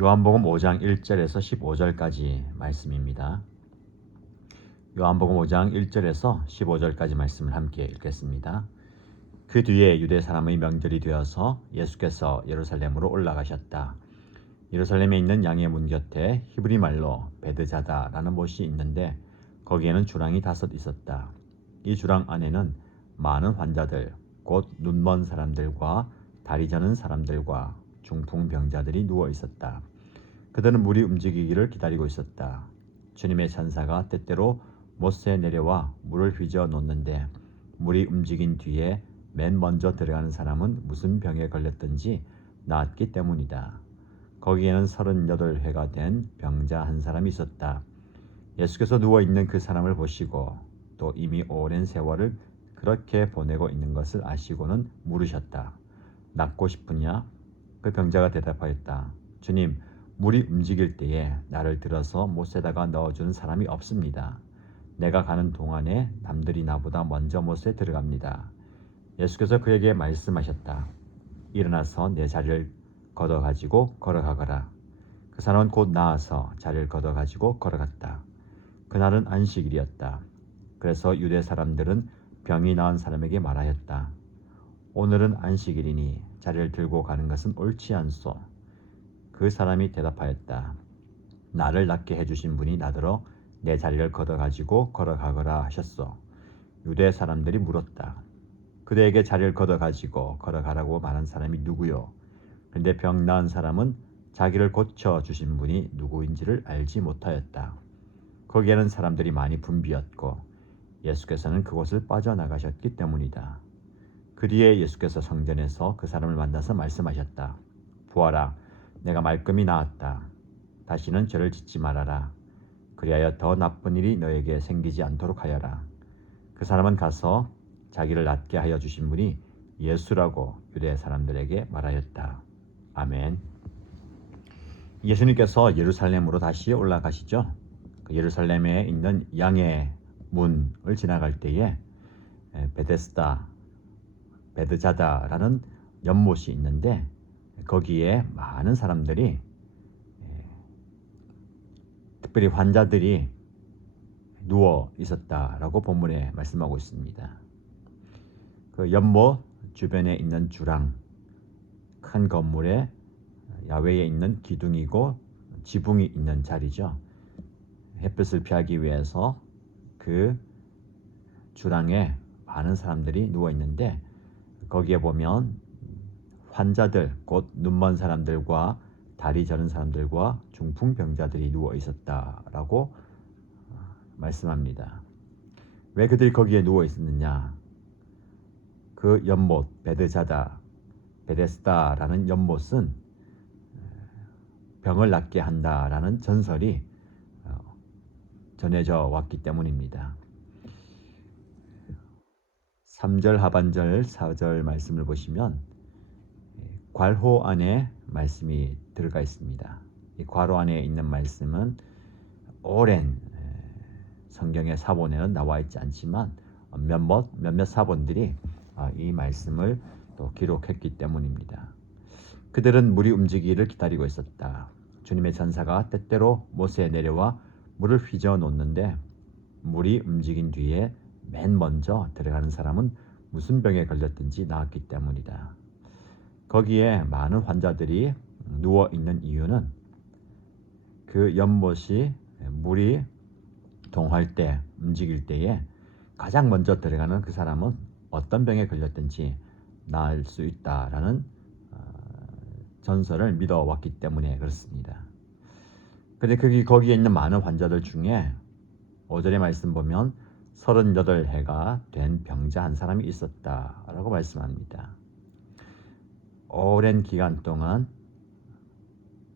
요한복음 5장 1절에서 15절까지 말씀입니다. 요한복음 5장 1절에서 15절까지 말씀을 함께 읽겠습니다. 그 뒤에 유대 사람의 명절이 되어서 예수께서 예루살렘으로 올라가셨다. 예루살렘에 있는 양의 문 곁에 히브리 말로 베드자다라는 못이 있는데 거기에는 주랑이 5 있었다. 이 주랑 안에는 많은 환자들, 곧 눈먼 사람들과 다리 저는 사람들과 중풍병자들이 누워 있었다. 그들은 물이 움직이기를 기다리고 있었다. 주님의 천사가 때때로 못에 내려와 물을 휘저 놓는데 물이 움직인 뒤에 맨 먼저 들어가는 사람은 무슨 병에 걸렸든지 나았기 때문이다. 거기에는 38회가 된 병자 한 사람이 있었다. 예수께서 누워있는 그 사람을 보시고 또 이미 오랜 세월을 그렇게 보내고 있는 것을 아시고는 물으셨다. 낫고 싶으냐? 그 병자가 대답하였다. 주님, 물이 움직일 때에 나를 들어서 못에다가 넣어주는 사람이 없습니다. 내가 가는 동안에 남들이 나보다 먼저 못에 들어갑니다. 예수께서 그에게 말씀하셨다. 일어나서 내 자리를 걷어가지고 걸어가거라. 그 사람은 곧 나아서 자리를 걷어가지고 걸어갔다. 그날은 안식일이었다. 그래서 유대 사람들은 병이 나은 사람에게 말하였다. 오늘은 안식일이니 자리를 들고 가는 것은 옳지 않소. 그 사람이 대답하였다. 나를 낫게 해주신 분이 나더러 내 자리를 걷어가지고 걸어가거라 하셨소. 유대 사람들이 물었다. 그대에게 자리를 걷어가지고 걸어가라고 말한 사람이 누구요? 그런데 병 나은 사람은 자기를 고쳐주신 분이 누구인지를 알지 못하였다. 거기에는 사람들이 많이 붐비었고 예수께서는 그곳을 빠져나가셨기 때문이다. 그 뒤에 예수께서 성전에서 그 사람을 만나서 말씀하셨다. 보아라, 내가 말끔히 나았다. 다시는 죄를 짓지 말아라. 그리하여 더 나쁜 일이 너에게 생기지 않도록 하여라. 그 사람은 가서 자기를 낫게 하여 주신 분이 예수라고 유대 사람들에게 말하였다. 아멘. 예수님께서 예루살렘으로 다시 올라가시죠. 그 예루살렘에 있는 양의 문을 지나갈 때에 베드자다라는 연못이 있는데 거기에 많은 사람들이 특별히 환자들이 누워 있었다라고 본문에 말씀하고 있습니다. 그 연못 주변에 있는 주랑, 큰 건물에 야외에 있는 기둥이고 지붕이 있는 자리죠. 햇빛을 피하기 위해서 그 주랑에 많은 사람들이 누워 있는데 거기에 보면 환자들, 곧 눈먼 사람들과 다리 저는 사람들과 중풍병자들이 누워 있었다라고 말씀합니다. 왜 그들이 거기에 누워 있었느냐? 그 연못 베데스다라는 연못은 병을 낫게 한다라는 전설이 전해져 왔기 때문입니다. 3절 하반절 4절 말씀을 보시면 괄호 안에 말씀이 들어가 있습니다. 이 괄호 안에 있는 말씀은 오랜 성경의 사본에는 나와 있지 않지만 몇몇 사본들이 이 말씀을 또 기록했기 때문입니다. 그들은 물이 움직이기를 기다리고 있었다. 주님의 천사가 때때로 못에 내려와 물을 휘저 놓는데 물이 움직인 뒤에 맨 먼저 들어가는 사람은 무슨 병에 걸렸든지 나았기 때문이다. 거기에 많은 환자들이 누워 있는 이유는 그 연못이 물이 동할 때, 움직일 때에 가장 먼저 들어가는 그 사람은 어떤 병에 걸렸든지 나을 수 있다라는 전설을 믿어왔기 때문에 그렇습니다. 그런데 거기에 있는 많은 환자들 중에 5절의 말씀 보면 38해가 된 병자 한 사람이 있었다라고 말씀합니다. 오랜 기간 동안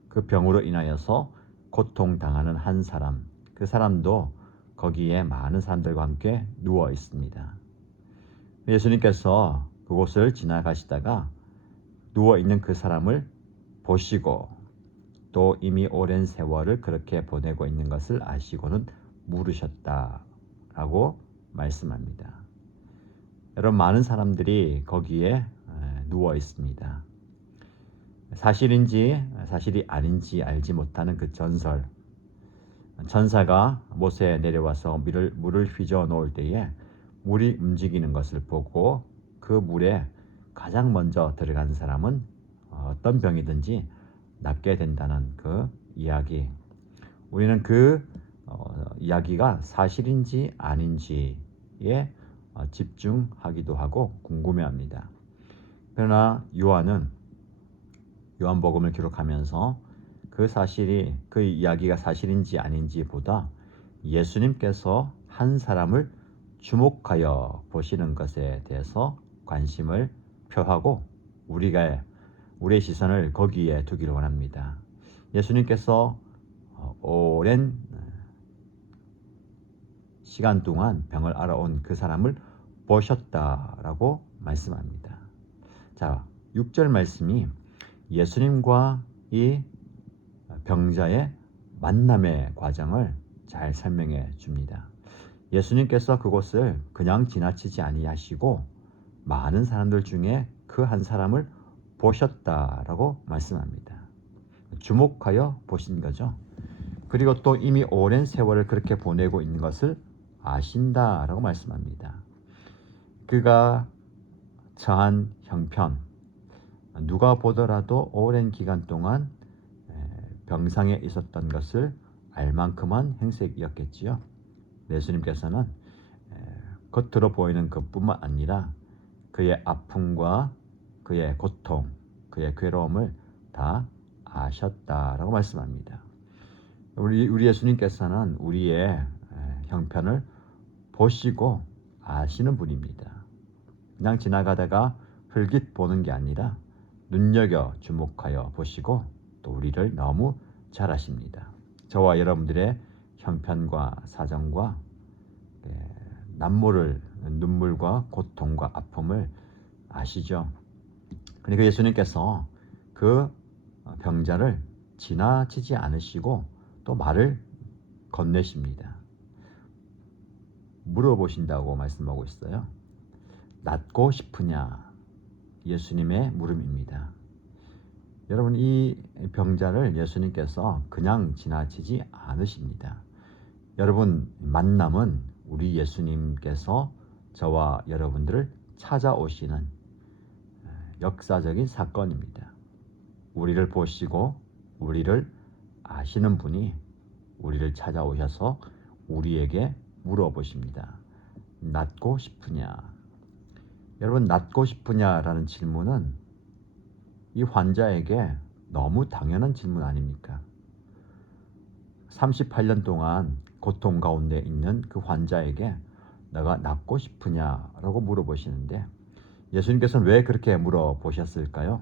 그 병으로 인하여서 고통당하는 한 사람, 그 사람도 거기에 많은 사람들과 함께 누워 있습니다. 예수님께서 그곳을 지나가시다가 누워 있는 그 사람을 보시고 또 이미 오랜 세월을 그렇게 보내고 있는 것을 아시고는 물으셨다라고 말씀합니다. 여러분, 많은 사람들이 거기에 누워 있습니다. 사실인지 사실이 아닌지 알지 못하는 그 전설. 천사가 모세에 내려와서 물을 휘저어 놓을 때에 물이 움직이는 것을 보고 그 물에 가장 먼저 들어간 사람은 어떤 병이든지 낫게 된다는 그 이야기. 우리는 그 이야기가 사실인지 아닌지에 집중하기도 하고 궁금해합니다. 그러나 요한복음을 기록하면서 그 이야기가 사실인지 아닌지보다 예수님께서 한 사람을 주목하여 보시는 것에 대해서 관심을 표하고 우리의 시선을 거기에 두기를 원합니다. 예수님께서 오랜 시간 동안 병을 앓아온 그 사람을 보셨다라고 말씀합니다. 자, 6절 말씀이 예수님과 이 병자의 만남의 과정을 잘 설명해 줍니다. 예수님께서 그곳을 그냥 지나치지 아니하시고 많은 사람들 중에 그 한 사람을 보셨다라고 말씀합니다. 주목하여 보신 거죠. 그리고 또 이미 오랜 세월을 그렇게 보내고 있는 것을 아신다라고 말씀합니다. 그가 처한 형편, 누가 보더라도 오랜 기간 동안 병상에 있었던 것을 알 만큼한 행색이었겠지요. 예수님께서는 겉으로 보이는 것뿐만 아니라 그의 아픔과 그의 고통, 그의 괴로움을 다 아셨다라고 말씀합니다. 우리 예수님께서는 우리의 형편을 보시고 아시는 분입니다. 그냥 지나가다가 흘깃 보는 게 아니라 눈여겨 주목하여 보시고 또 우리를 너무 잘 아십니다. 저와 여러분들의 형편과 사정과 눈물과 고통과 아픔을 아시죠? 그러니까 예수님께서 그 병자를 지나치지 않으시고 또 말을 건네십니다. 물어보신다고 말씀하고 있어요. 낫고 싶으냐? 예수님의 물음입니다. 여러분, 이 병자를 예수님께서 그냥 지나치지 않으십니다. 여러분, 만남은 우리 예수님께서 저와 여러분들을 찾아오시는 역사적인 사건입니다. 우리를 보시고 우리를 아시는 분이 우리를 찾아오셔서 우리에게 물어보십니다. 낫고 싶으냐? 여러분, 낫고 싶으냐라는 질문은 이 환자에게 너무 당연한 질문 아닙니까? 38년 동안 고통 가운데 있는 그 환자에게 너가 낫고 싶으냐라고 물어보시는데 예수님께서는 왜 그렇게 물어보셨을까요?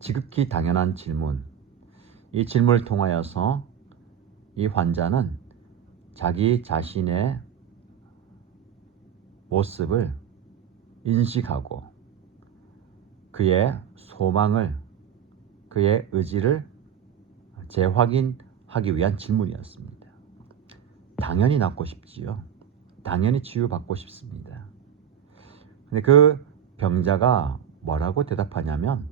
지극히 당연한 질문. 이 질문을 통하여서 이 환자는 자기 자신의 모습을 인식하고 그의 소망을, 그의 의지를 재확인하기 위한 질문이었습니다. 당연히 낫고 싶지요. 당연히 치유받고 싶습니다. 근데 그 병자가 뭐라고 대답하냐면,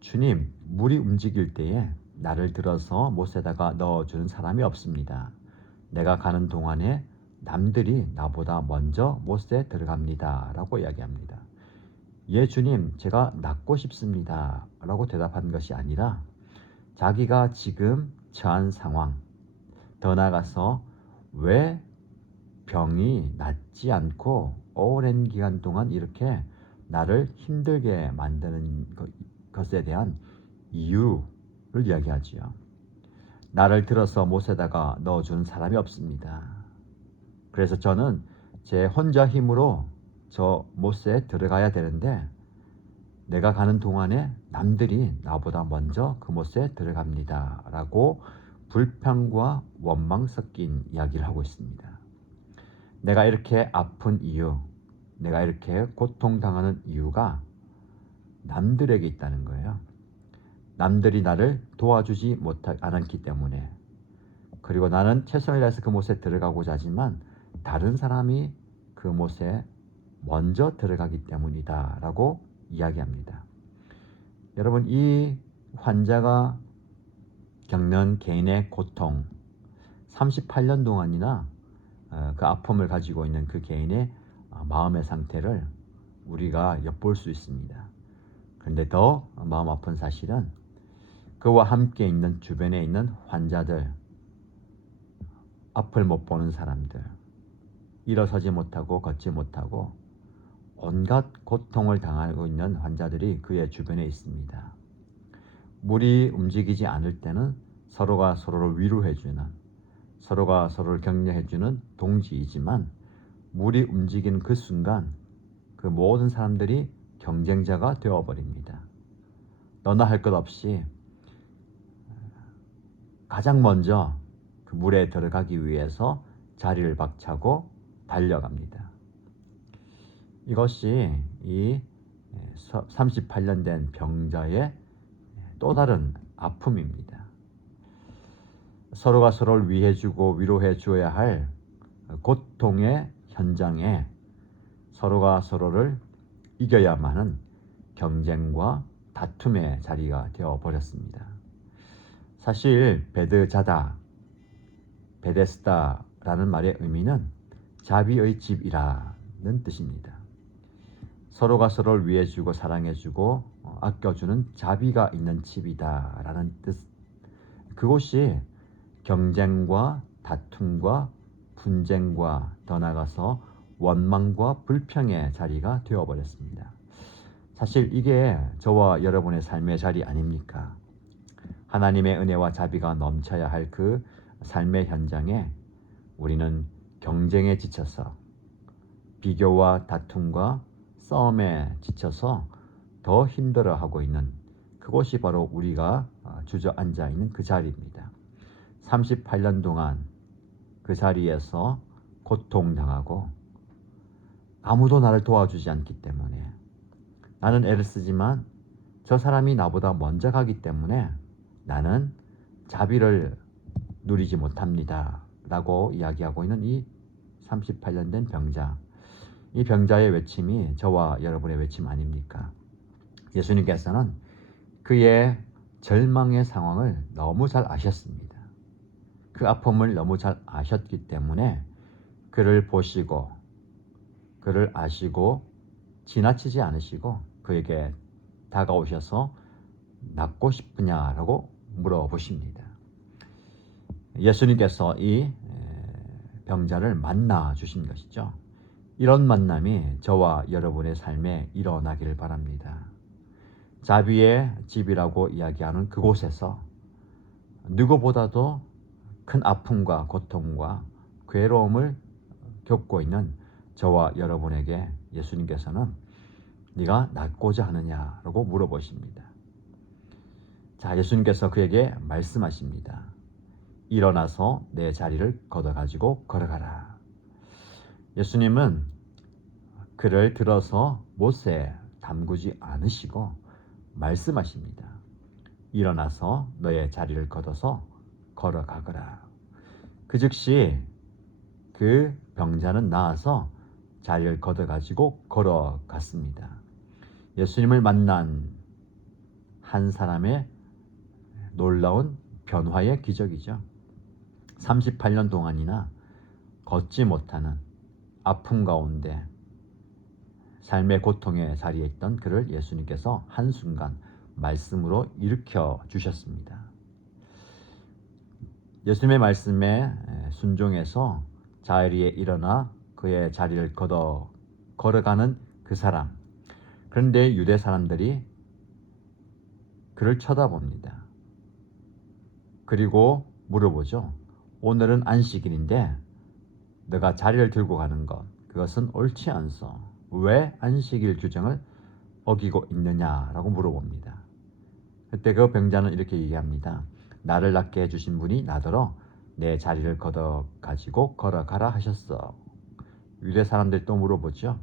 주님, 물이 움직일 때에 나를 들어서 못에다가 넣어주는 사람이 없습니다. 내가 가는 동안에 남들이 나보다 먼저 못에 들어갑니다 라고 이야기합니다. 예, 주님, 제가 낫고 싶습니다 라고 대답한 것이 아니라 자기가 지금 처한 상황, 더 나아가서 왜 병이 낫지 않고 오랜 기간 동안 이렇게 나를 힘들게 만드는 것에 대한 이유를 이야기하지요. 나를 들어서 못에다가 넣어주는 사람이 없습니다. 그래서 저는 제 혼자 힘으로 저 못에 들어가야 되는데 내가 가는 동안에 남들이 나보다 먼저 그 못에 들어갑니다 라고 불평과 원망 섞인 이야기를 하고 있습니다. 내가 이렇게 아픈 이유, 내가 이렇게 고통당하는 이유가 남들에게 있다는 거예요. 남들이 나를 도와주지 않았기 때문에, 그리고 나는 최선을 다해서 그 못에 들어가고자 하지만 다른 사람이 그 못에 먼저 들어가기 때문이다 라고 이야기합니다. 여러분, 이 환자가 겪는 개인의 고통, 38년 동안이나 그 아픔을 가지고 있는 그 개인의 마음의 상태를 우리가 엿볼 수 있습니다. 그런데 더 마음 아픈 사실은 그와 함께 있는 주변에 있는 환자들, 앞을 못 보는 사람들, 일어서지 못하고 걷지 못하고 온갖 고통을 당하고 있는 환자들이 그의 주변에 있습니다. 물이 움직이지 않을 때는 서로가 서로를 위로해주는, 서로가 서로를 격려해주는 동지이지만 물이 움직이는 그 순간 그 모든 사람들이 경쟁자가 되어버립니다. 너나 할 것 없이 가장 먼저 그 물에 들어가기 위해서 자리를 박차고 달려갑니다. 이것이 이 38년 된 병자의 또 다른 아픔입니다. 서로가 서로를 위해주고 위로해 주어야 할 고통의 현장에 서로가 서로를 이겨야만 하는 경쟁과 다툼의 자리가 되어버렸습니다. 사실 베드자다, 베데스다라는 말의 의미는 자비의 집이라는 뜻입니다. 서로가 서로를 위해주고 사랑해주고 아껴주는 자비가 있는 집이다라는 뜻. 그곳이 경쟁과 다툼과 분쟁과 더 나아가서 원망과 불평의 자리가 되어버렸습니다. 사실 이게 저와 여러분의 삶의 자리 아닙니까? 하나님의 은혜와 자비가 넘쳐야 할 그 삶의 현장에 우리는 경쟁에 지쳐서 비교와 다툼과 싸움에 지쳐서 더 힘들어하고 있는 그곳이 바로 우리가 주저앉아 있는 그 자리입니다. 38년 동안 그 자리에서 고통당하고 아무도 나를 도와주지 않기 때문에 나는 애를 쓰지만 저 사람이 나보다 먼저 가기 때문에 나는 자비를 누리지 못합니다 라고 이야기하고 있는 이 38년 된 병자, 이 병자의 외침이 저와 여러분의 외침 아닙니까? 예수님께서는 그의 절망의 상황을 너무 잘 아셨습니다. 그 아픔을 너무 잘 아셨기 때문에 그를 보시고 그를 아시고 지나치지 않으시고 그에게 다가오셔서 낫고 싶으냐라고 물어보십니다. 예수님께서 이 병자를 만나 주신 것이죠. 이런 만남이 저와 여러분의 삶에 일어나기를 바랍니다. 자비의 집이라고 이야기하는 그곳에서 누구보다도 큰 아픔과 고통과 괴로움을 겪고 있는 저와 여러분에게 예수님께서는 네가 낫고자 하느냐라고 물어보십니다. 자, 예수님께서 그에게 말씀하십니다. 일어나서 내 자리를 걷어가지고 걸어가라. 예수님은 그를 들어서 못에 담그지 않으시고 말씀하십니다. 일어나서 너의 자리를 걷어서 걸어가거라. 그 즉시 그 병자는 나아서 자리를 걷어가지고 걸어갔습니다. 예수님을 만난 한 사람의 놀라운 변화의 기적이죠. 38년 동안이나 걷지 못하는 아픔 가운데 삶의 고통의 자리에 있던 그를 예수님께서 한순간 말씀으로 일으켜 주셨습니다. 예수님의 말씀에 순종해서 자리에 일어나 그의 자리를 걸어가는 그 사람. 그런데 유대 사람들이 그를 쳐다봅니다. 그리고 물어보죠. 오늘은 안식일인데 너가 자리를 들고 가는 것, 그것은 옳지 않소. 왜 안식일 규정을 어기고 있느냐라고 물어봅니다. 그때 그 병자는 이렇게 얘기합니다. 나를 낫게 해주신 분이 나더러 내 자리를 걷어 가지고 걸어가라 하셨어. 유대 사람들이 또 물어보죠.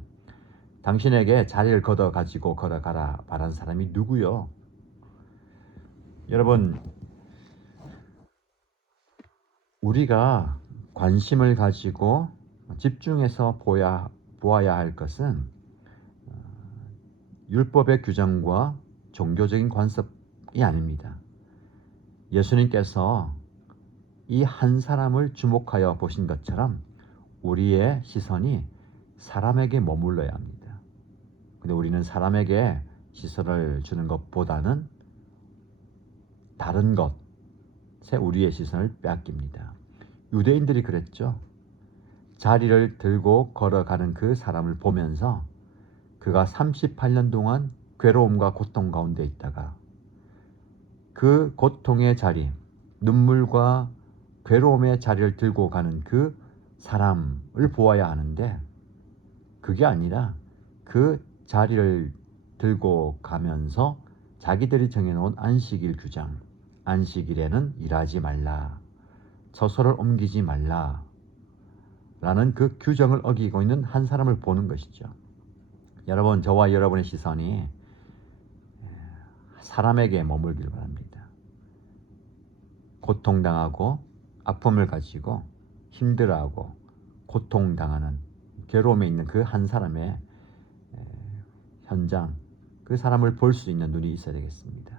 당신에게 자리를 걷어 가지고 걸어가라 말한 사람이 누구요? 여러분, 우리가 관심을 가지고 집중해서 보아야 할 것은 율법의 규정과 종교적인 관습이 아닙니다. 예수님께서 이 한 사람을 주목하여 보신 것처럼 우리의 시선이 사람에게 머물러야 합니다. 근데 우리는 사람에게 시선을 주는 것보다는 다른 것에 우리의 시선을 빼앗깁니다. 유대인들이 그랬죠. 자리를 들고 걸어가는 그 사람을 보면서 그가 38년 동안 괴로움과 고통 가운데 있다가 그 고통의 자리, 눈물과 괴로움의 자리를 들고 가는 그 사람을 보아야 하는데 그게 아니라 그 자리를 들고 가면서 자기들이 정해놓은 안식일 규정, 안식일에는 일하지 말라, 처소를 옮기지 말라 라는 그 규정을 어기고 있는 한 사람을 보는 것이죠. 여러분, 저와 여러분의 시선이 사람에게 머물길 바랍니다. 고통당하고 아픔을 가지고 힘들어하고 고통당하는 괴로움에 있는 그 한 사람의 현장, 그 사람을 볼 수 있는 눈이 있어야 되겠습니다.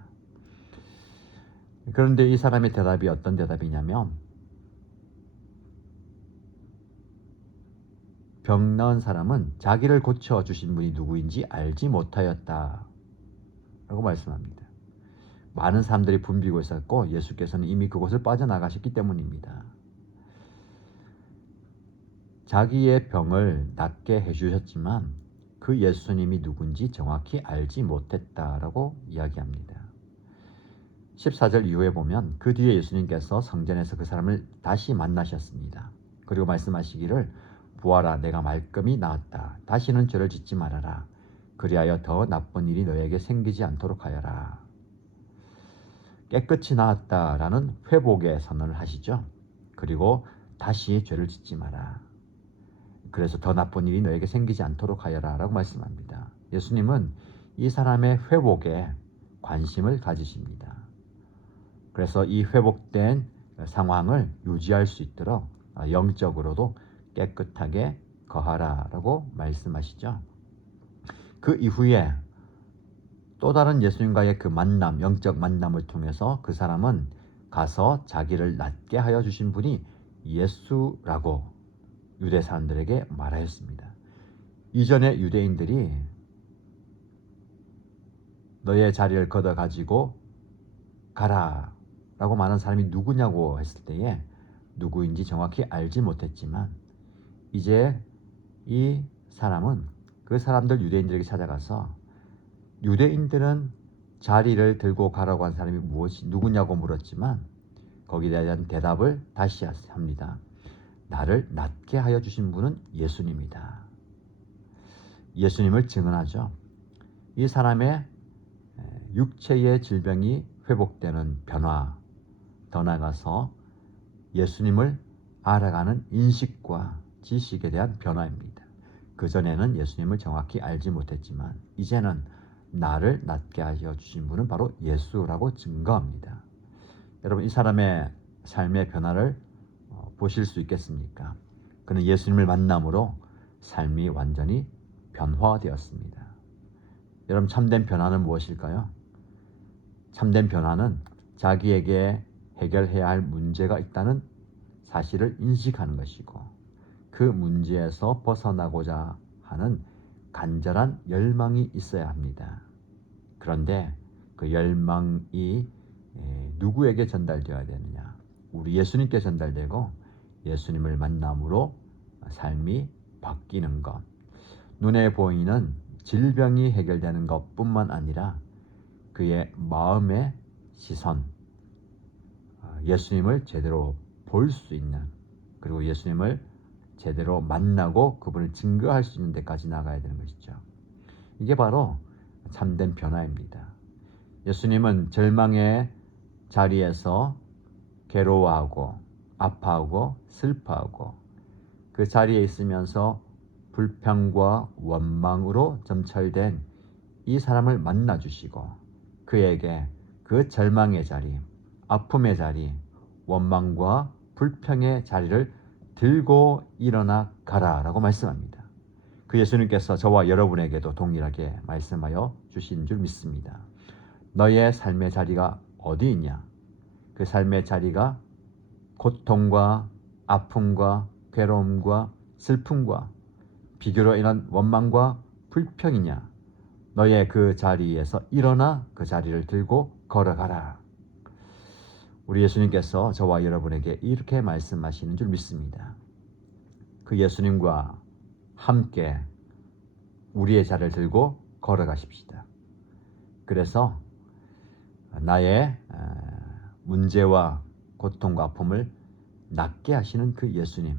그런데 이 사람의 대답이 어떤 대답이냐면 병 나은 사람은 자기를 고쳐주신 분이 누구인지 알지 못하였다 라고 말씀합니다. 많은 사람들이 붐비고 있었고 예수께서는 이미 그곳을 빠져나가셨기 때문입니다. 자기의 병을 낫게 해주셨지만 그 예수님이 누군지 정확히 알지 못했다라고 이야기합니다. 14절 이후에 보면 그 뒤에 예수님께서 성전에서 그 사람을 다시 만나셨습니다. 그리고 말씀하시기를 보아라, 내가 말끔히 나았다. 다시는 죄를 짓지 말아라. 그리하여 더 나쁜 일이 너에게 생기지 않도록 하여라. 깨끗이 나았다라는 회복의 선언을 하시죠. 그리고 다시 죄를 짓지 마라. 그래서 더 나쁜 일이 너에게 생기지 않도록 하여라 라고 말씀합니다. 예수님은 이 사람의 회복에 관심을 가지십니다. 그래서 이 회복된 상황을 유지할 수 있도록 영적으로도 깨끗하게 거하라 라고 말씀하시죠. 그 이후에 또 다른 예수님과의 그 만남, 영적 만남을 통해서 그 사람은 가서 자기를 낫게 하여 주신 분이 예수라고 유대 사람들에게 말하였습니다. 이전에 유대인들이 너의 자리를 걷어가지고 가라 라고 말하는 사람이 누구냐고 했을 때에 누구인지 정확히 알지 못했지만 이제 이 사람은 그 사람들 유대인들에게 찾아가서 유대인들은 자리를 들고 가라고 한 사람이 누구냐고 물었지만 거기에 대한 대답을 다시 합니다. 나를 낫게 하여 주신 분은 예수님이다. 예수님을 증언하죠. 이 사람의 육체의 질병이 회복되는 변화, 더 나아가서 예수님을 알아가는 인식과 지식에 대한 변화입니다. 그전에는 예수님을 정확히 알지 못했지만 이제는 나를 낫게 하여 주신 분은 바로 예수라고 증거합니다. 여러분, 이 사람의 삶의 변화를 보실 수 있겠습니까? 그는 예수님을 만남으로 삶이 완전히 변화되었습니다. 여러분, 참된 변화는 무엇일까요? 참된 변화는 자기에게 해결해야 할 문제가 있다는 사실을 인식하는 것이고 그 문제에서 벗어나고자 하는 간절한 열망이 있어야 합니다. 그런데 그 열망이 누구에게 전달되어야 되느냐? 우리 예수님께 전달되고 예수님을 만남으로 삶이 바뀌는 것. 눈에 보이는 질병이 해결되는 것뿐만 아니라 그의 마음의 시선, 예수님을 제대로 볼 수 있는, 그리고 예수님을 제대로 만나고 그분을 증거할 수 있는 데까지 나가야 되는 것이죠. 이게 바로 참된 변화입니다. 예수님은 절망의 자리에서 괴로워하고 아파하고 슬퍼하고 그 자리에 있으면서 불평과 원망으로 점철된 이 사람을 만나 주시고 그에게 그 절망의 자리, 아픔의 자리, 원망과 불평의 자리를 들고 일어나 가라 라고 말씀합니다. 그 예수님께서 저와 여러분에게도 동일하게 말씀하여 주신 줄 믿습니다. 너의 삶의 자리가 어디 있냐? 그 삶의 자리가 고통과 아픔과 괴로움과 슬픔과 비교로 인한 원망과 불평이냐? 너의 그 자리에서 일어나 그 자리를 들고 걸어가라. 우리 예수님께서 저와 여러분에게 이렇게 말씀하시는 줄 믿습니다. 그 예수님과 함께 우리의 자리를 들고 걸어가십시다. 그래서 나의 문제와 고통과 아픔을 낫게 하시는 그 예수님,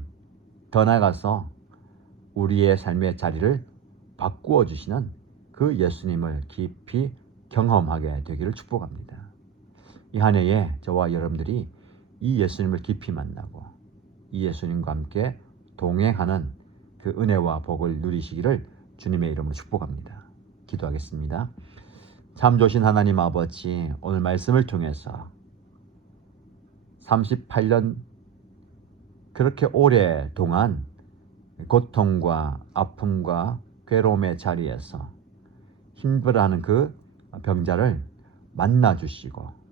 더 나아가서 우리의 삶의 자리를 바꾸어 주시는 그 예수님을 깊이 경험하게 되기를 축복합니다. 이 한 해에 저와 여러분들이 이 예수님을 깊이 만나고 이 예수님과 함께 동행하는 그 은혜와 복을 누리시기를 주님의 이름으로 축복합니다. 기도하겠습니다. 참 좋으신 하나님 아버지, 오늘 말씀을 통해서 38년 그렇게 오랫동안 고통과 아픔과 괴로움의 자리에서 힘들어하는 그 병자를 만나주시고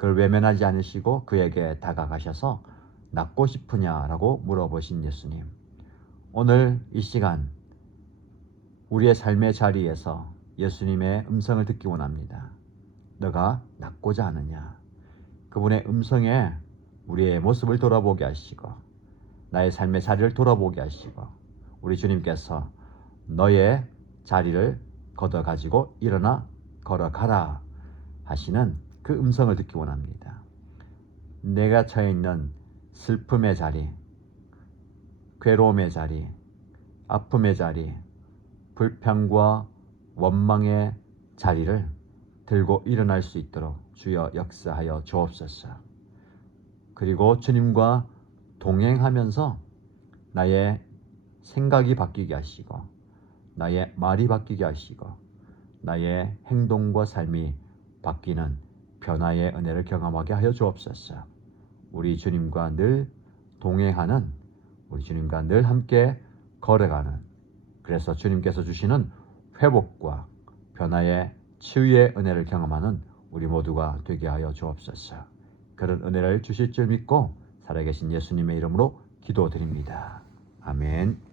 그를 외면하지 않으시고 그에게 다가가셔서 낫고 싶으냐라고 물어보신 예수님, 오늘 이 시간 우리의 삶의 자리에서 예수님의 음성을 듣기 원합니다. 너가 낫고자 하느냐? 그분의 음성에 우리의 모습을 돌아보게 하시고 나의 삶의 자리를 돌아보게 하시고 우리 주님께서 너의 자리를 걷어가지고 일어나 걸어가라 하시는 그 음성을 듣기 원합니다. 내가 처해 있는 슬픔의 자리, 괴로움의 자리, 아픔의 자리, 불평과 원망의 자리를 들고 일어날 수 있도록 주여 역사하여 주옵소서. 그리고 주님과 동행하면서 나의 생각이 바뀌게 하시고 나의 말이 바뀌게 하시고 나의 행동과 삶이 바뀌는 변화의 은혜를 경험하게 하여 주옵소서. 우리 주님과 늘 동행하는, 우리 주님과 늘 함께 걸어가는, 그래서 주님께서 주시는 회복과 변화의 치유의 은혜를 경험하는 우리 모두가 되게 하여 주옵소서. 그런 은혜를 주실 줄 믿고 살아계신 예수님의 이름으로 기도드립니다. 아멘.